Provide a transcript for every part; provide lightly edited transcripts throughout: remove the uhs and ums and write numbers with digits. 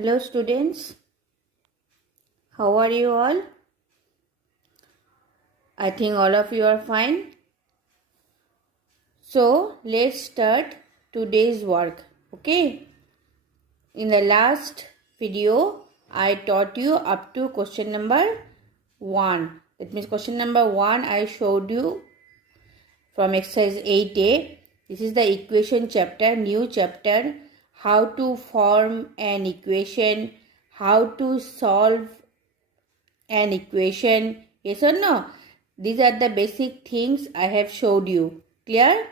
Hello students, how are you all? I think all of you are fine. So let's start today's work. Okay. In the last video, I taught you up to question number 1. That means question number 1 I showed you from exercise 8a. This is the equation chapter, new chapter. How to form an equation, how to solve an equation, yes or no? These are the basic things I have showed you. Clear?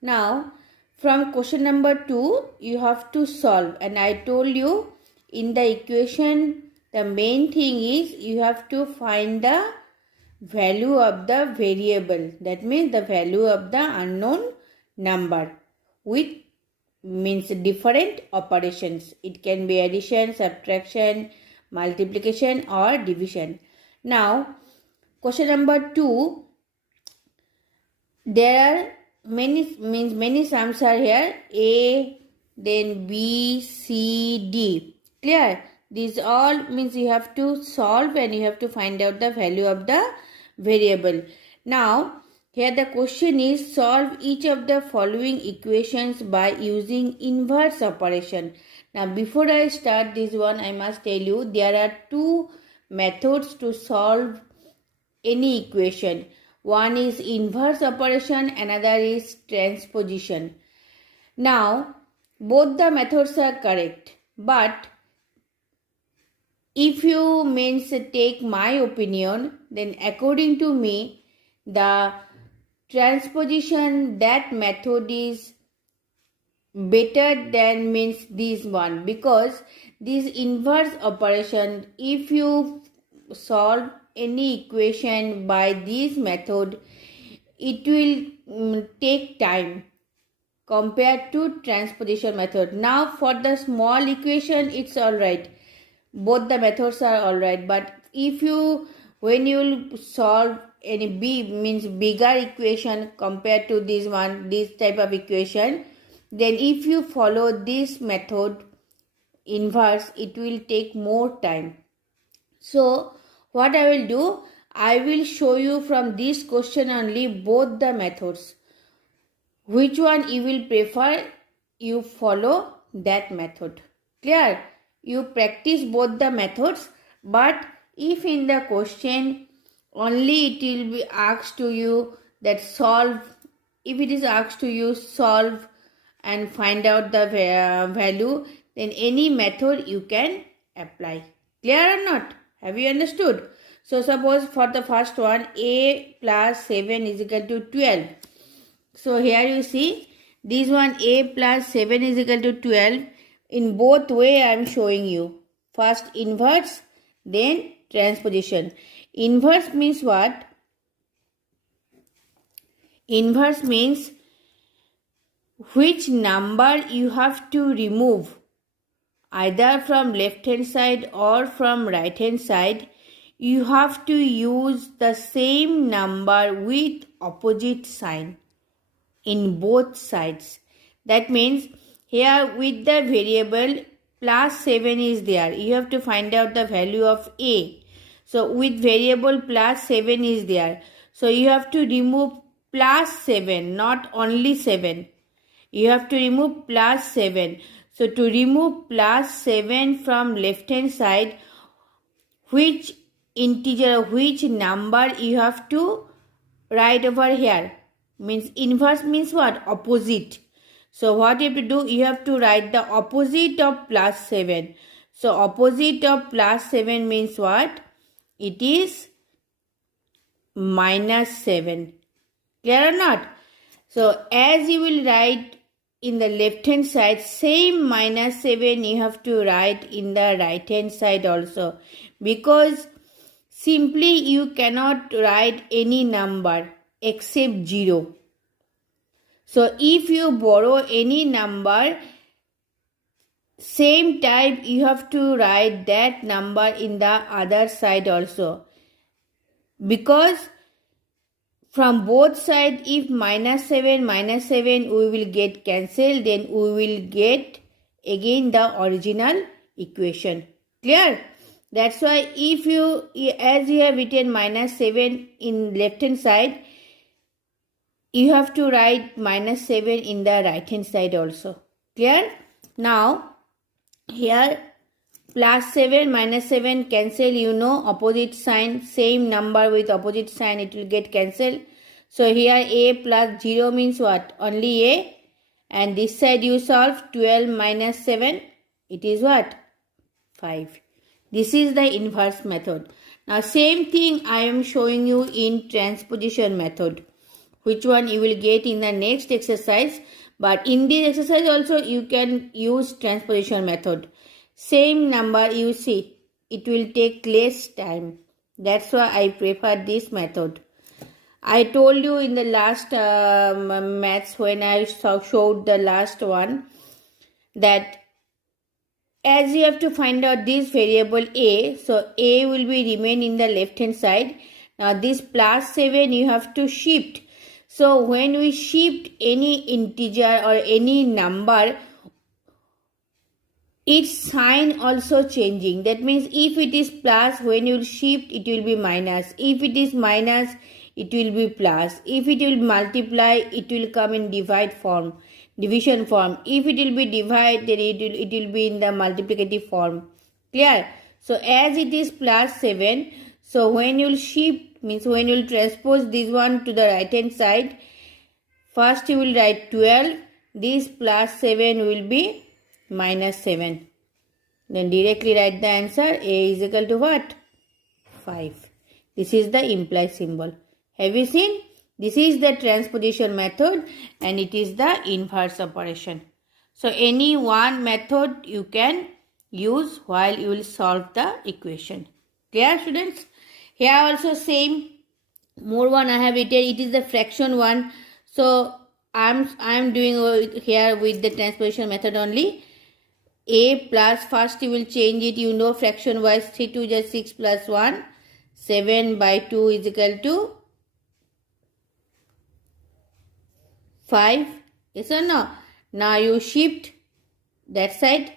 Now, from question number 2, you have to solve. And I told you in the equation, the main thing is you have to find the value of the variable. That means the value of the unknown number with means different operations. It can be addition, subtraction, multiplication or division. Now, question number 2, there are many sums are here, A, then B, C, D. Clear? These all means you have to solve and you have to find out the value of the variable. Now, here the question is solve each of the following equations by using inverse operation. Now before I start this one, I must tell you there are two methods to solve any equation. One is inverse operation, another is transposition. Now both the methods are correct, but if you means take my opinion, then according to me, the transposition, that method is better than means this one, because this inverse operation, if you solve any equation by this method, it will take time compared to transposition method. Now for the small equation it's alright, both the methods are alright, but if you when you will solve any bigger equation compared to this one, this type of equation, then if you follow this method inverse, it will take more time. So what I will do, I will show you from this question only both the methods. Which one you will prefer, you follow that method. Clear? You practice both the methods, but if in the question only it will be asked to you that solve, if it is asked to you solve and find out the value, then any method you can apply. Clear or not? Have you understood? So suppose for the first one, a plus 7 is equal to 12. So here you see this one, a plus 7 is equal to 12. In both way I am showing you. First inverse, then transposition. Inverse means what? Inverse means which number you have to remove either from left hand side or from right hand side. You have to use the same number with opposite sign in both sides. That means here with the variable plus 7 is there, you have to find out the value of a. So with variable plus 7 is there, so you have to remove plus 7, not only 7. You have to remove plus 7. So to remove plus 7 from left hand side, which integer, which number you have to write over here? Means inverse means what? Opposite. So what you have to do, you have to write the opposite of plus 7. So opposite of plus 7 means what? It is minus 7. Clear or not? So as you will write in the left hand side, same minus 7 you have to write in the right hand side also, because simply you cannot write any number except 0. So if you borrow any number, same type you have to write that number in the other side also, because from both sides, if minus 7 we will get cancelled, then we will get again the original equation. Clear? That's why if you, as you have written minus 7 in left hand side, you have to write minus 7 in the right hand side also. Clear? Now, here plus 7 minus 7 cancel, you know, opposite sign, same number with opposite sign, it will get cancelled. So here a plus 0 means what? Only a. And this side you solve 12 minus 7, it is what? 5. This is the inverse method. Now same thing I am showing you in transposition method, which one you will get in the next exercise. But in this exercise also you can use transposition method. Same number you see, it will take less time. That's why I prefer this method. I told you in the last maths when I showed the last one that as you have to find out this variable a, so a will be remain in the left hand side. Now this plus 7 you have to shift. So when we shift any integer or any number, its sign also changing. That means if it is plus, when you shift it will be minus. If it is minus, it will be plus. If it will multiply, it will come in division form. If it will be divided, it will be in the multiplicative form. Clear? So as it is plus 7, so when you will shift, means when you will transpose this one to the right hand side, first you will write 12, this plus 7 will be minus 7. Then directly write the answer, a is equal to what? 5. This is the implied symbol. Have you seen? This is the transposition method and it is the inverse operation. So any one method you can use while you will solve the equation. Clear, students? Here also same. More one I have written. It is the fraction one. So I am doing here with the transposition method only. A plus, first you will change it, you know, fraction wise. 3 2 is 6 plus 1. 7 by 2 is equal to 5. Yes or no? Now you shift that side.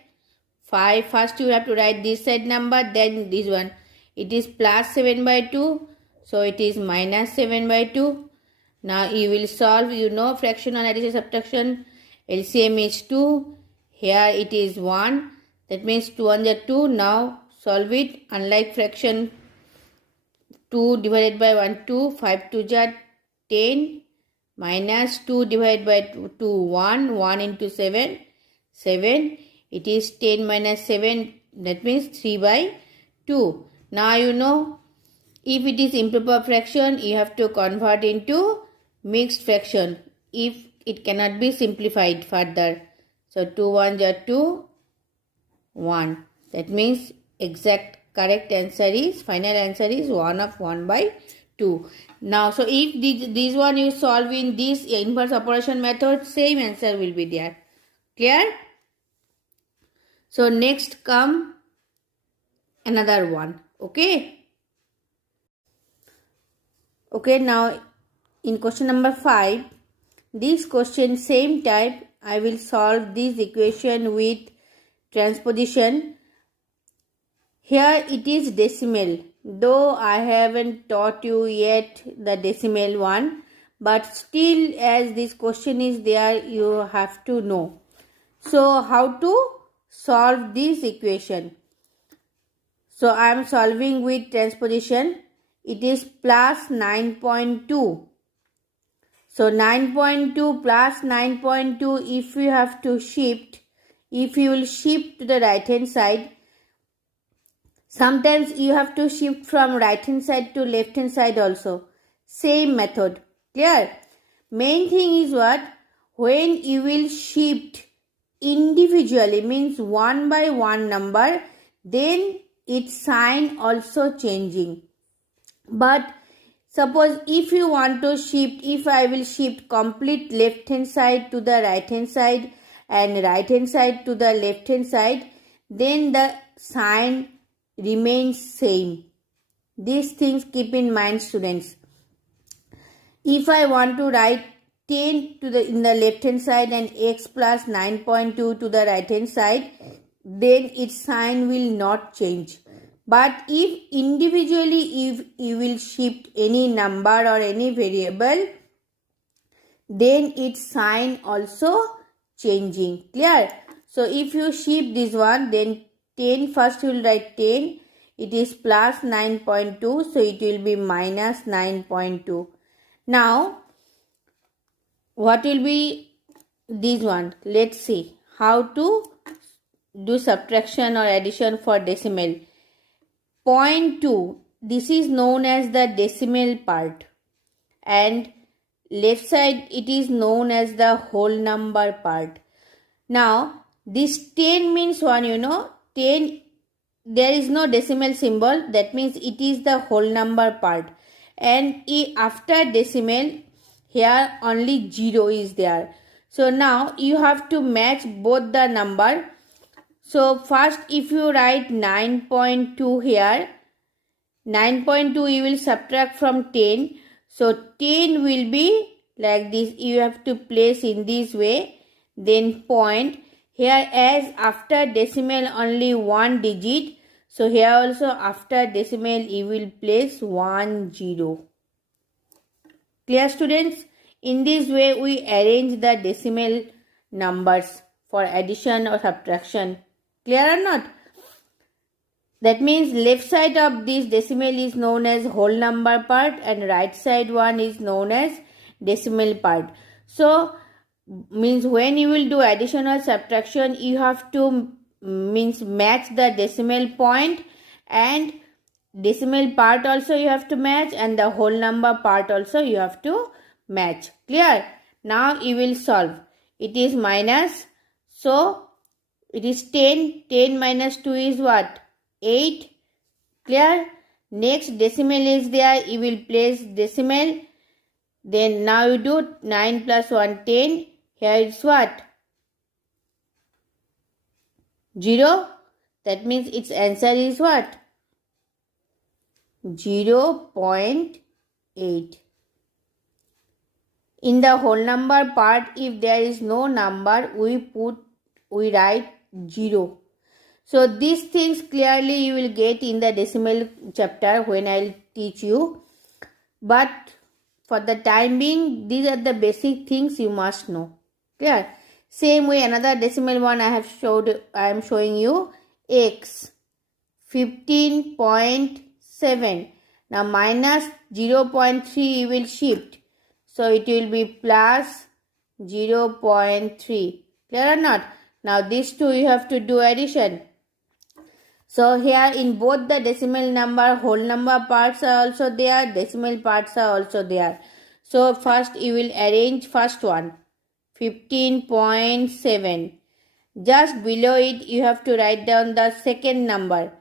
5. First you have to write this side number, then this one. It is plus 7 by 2. So it is minus 7 by 2. Now you will solve, you know, fraction and addition subtraction. LCM is 2. Here it is 1. That means 2 1 is 2. Now solve it. Unlike fraction, 2 divided by 1, 2. 5 2 is 10. Minus 2 divided by 2, 1. 1 into 7, 7. It is 10 minus 7. That means 3 by 2. Now you know, if it is improper fraction, you have to convert into mixed fraction. If it cannot be simplified further. So 2 1 is 2, 1. That means exact correct answer is, final answer is 1 of 1 by 2. Now, so if this one you solve in this inverse operation method, same answer will be there. Clear? So next come another one. Okay. Okay, now in question number 5, this question same type, I will solve this equation with transposition. Here it is decimal. Though I haven't taught you yet the decimal one, but still as this question is there, you have to know. So how to solve this equation? So I am solving with transposition. It is plus 9.2. So 9.2 plus 9.2, if you have to shift, if you will shift to the right hand side, sometimes you have to shift from right hand side to left hand side also. Same method. Clear? Main thing is what? When you will shift individually, means one by one number, then its sign also changing. But suppose if you want to shift, if I will shift complete left hand side to the right hand side and right hand side to the left hand side, then the sign remains same. These things keep in mind, students. If I want to write 10 to the in the left hand side and x plus 9.2 to the right hand side, then its sign will not change. But if individually if you will shift any number or any variable, then its sign also changing. Clear? So if you shift this one, then 10, first you will write 10, it is plus 9.2, so it will be minus 9.2. Now what will be this one? Let's see how to do subtraction or addition for decimal. 0.2, this is known as the decimal part, and left side it is known as the whole number part. Now this 10 means one, 10, there is no decimal symbol, that means it is the whole number part, and after decimal here only 0 is there. So now you have to match both the number. So first if you write 9.2 here, 9.2 you will subtract from 10. So 10 will be like this, you have to place in this way, then point. Here as after decimal only one digit, so here also after decimal you will place 1 0. Clear students? In this way we arrange the decimal numbers for addition or subtraction. Clear or not? That means left side of this decimal is known as whole number part and right side one is known as decimal part. So means when you will do addition or subtraction, you have to match the decimal point, and decimal part also you have to match, and the whole number part also you have to match. Clear? Now you will solve. It is minus, so it is 10. 10 minus 2 is what? 8. Clear? Next decimal is there, you will place decimal. Then now you do 9 plus 1, 10. Here it's what? 0. That means its answer is what? 0.8. In the whole number part, if there is no number, we write 0. So these things clearly you will get in the decimal chapter when I will teach you. But for the time being, these are the basic things you must know. Clear? Same way another decimal one I am showing you, x 15.7. Now minus 0.3 you will shift, so it will be plus 0.3. Clear or not? Now these two you have to do addition. So here in both the decimal number, whole number parts are also there, decimal parts are also there. So first you will arrange first one, 15.7. Just below it you have to write down the second number,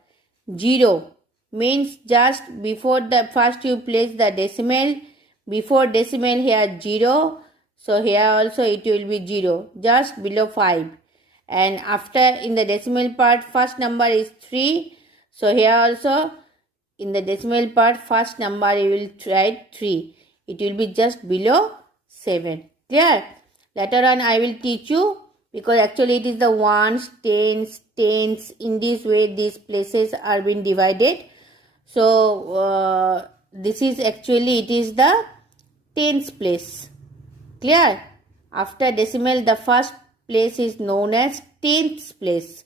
0. Means just before the first you place the decimal, before decimal here 0. So here also it will be 0, just below 5. And after in the decimal part first number is 3. So here also in the decimal part first number you will write 3. It will be just below 7. Clear? Later on I will teach you, because actually it is the ones, tens, tens. In this way these places are being divided. So this is actually it is the tens place. Clear? After decimal the first place is known as tenths place.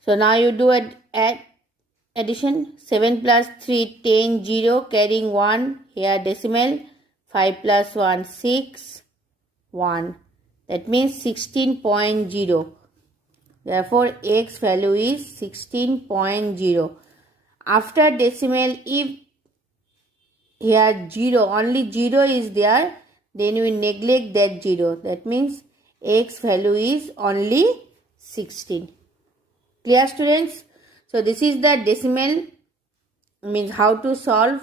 So now you do addition. 7 plus 3, 10, 0, carrying 1. Here decimal. 5 plus 1, 6, 1. That means 16.0. Therefore x value is 16.0. After decimal, if here 0, only 0 is there, then we neglect that 0. That means x value is only 16. Clear students? So this is the decimal, means how to solve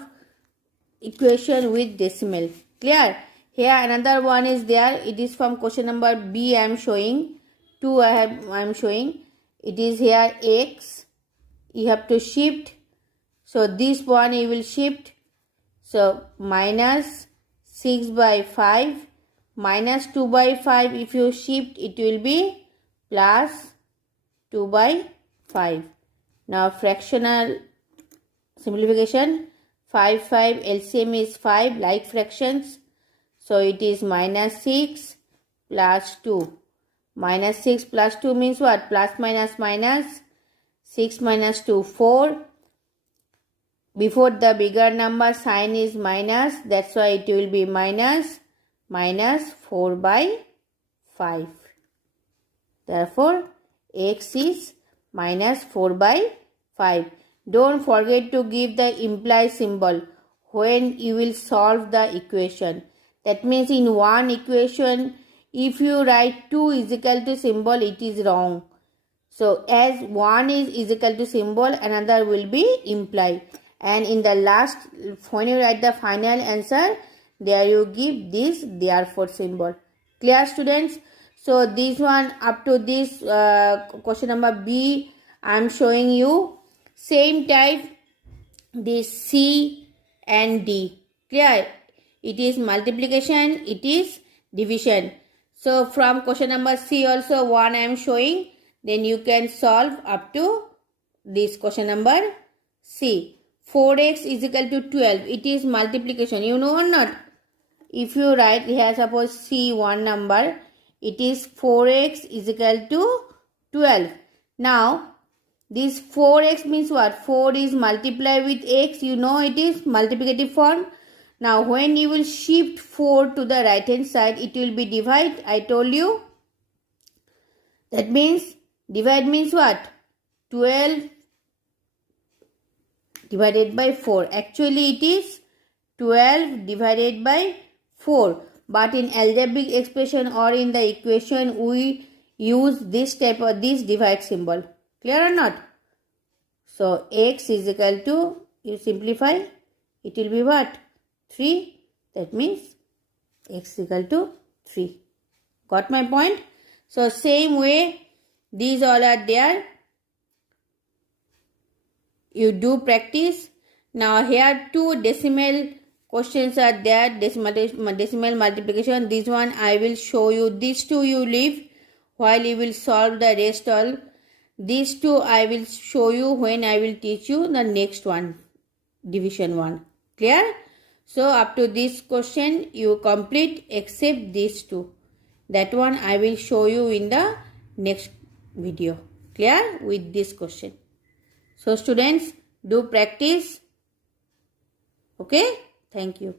equation with decimal. Clear? Here another one is there. It is from question number B I am showing. 2 I am showing. It is here x. You have to shift. So this one you will shift. So minus 6 by 5. Minus 2 by 5, if you shift it will be plus 2 by 5. Now fractional simplification. 5 LCM is 5 like fractions. So it is minus 6 plus 2. Minus 6 plus 2 means what? Plus minus minus. 6 minus 2 4. Before the bigger number sign is minus. That's why it will be minus 4 by 5. Therefore x is minus 4 by 5. Don't forget to give the implied symbol when you will solve the equation. That means in one equation, if you write 2 is equal to symbol, it is wrong. So as 1 is equal to symbol, another will be implied. And in the last, when you write the final answer, there you give this therefore symbol. Clear, students? So this one up to this question number B, I am showing you. Same type, this C and D. Clear? It is multiplication, it is division. So from question number C also one I am showing. Then you can solve up to this question number C. 4x is equal to 12. It is multiplication. You know or not? If you write here, suppose C one number, it is 4x is equal to 12. Now this 4x means what? 4 is multiplied with x. You know it is multiplicative form. Now when you will shift 4 to the right hand side, it will be divide. I told you. That means divide means what? 12 divided by 4. Actually it is 12 divided by 4. But in algebraic expression or in the equation, we use this type of this divide symbol. Clear or not? So x is equal to, you simplify, it will be what? 3. That means x is equal to 3. Got my point? So same way, these all are there. You do practice. Now here 2 decimal questions are there. Decimal multiplication. This one I will show you. These 2 you leave while you will solve the rest all. These 2 I will show you when I will teach you the next one, division 1. Clear? So up to this question you complete except these 2. That one I will show you in the next video. Clear with this question? So students, do practice. Okay? Thank you.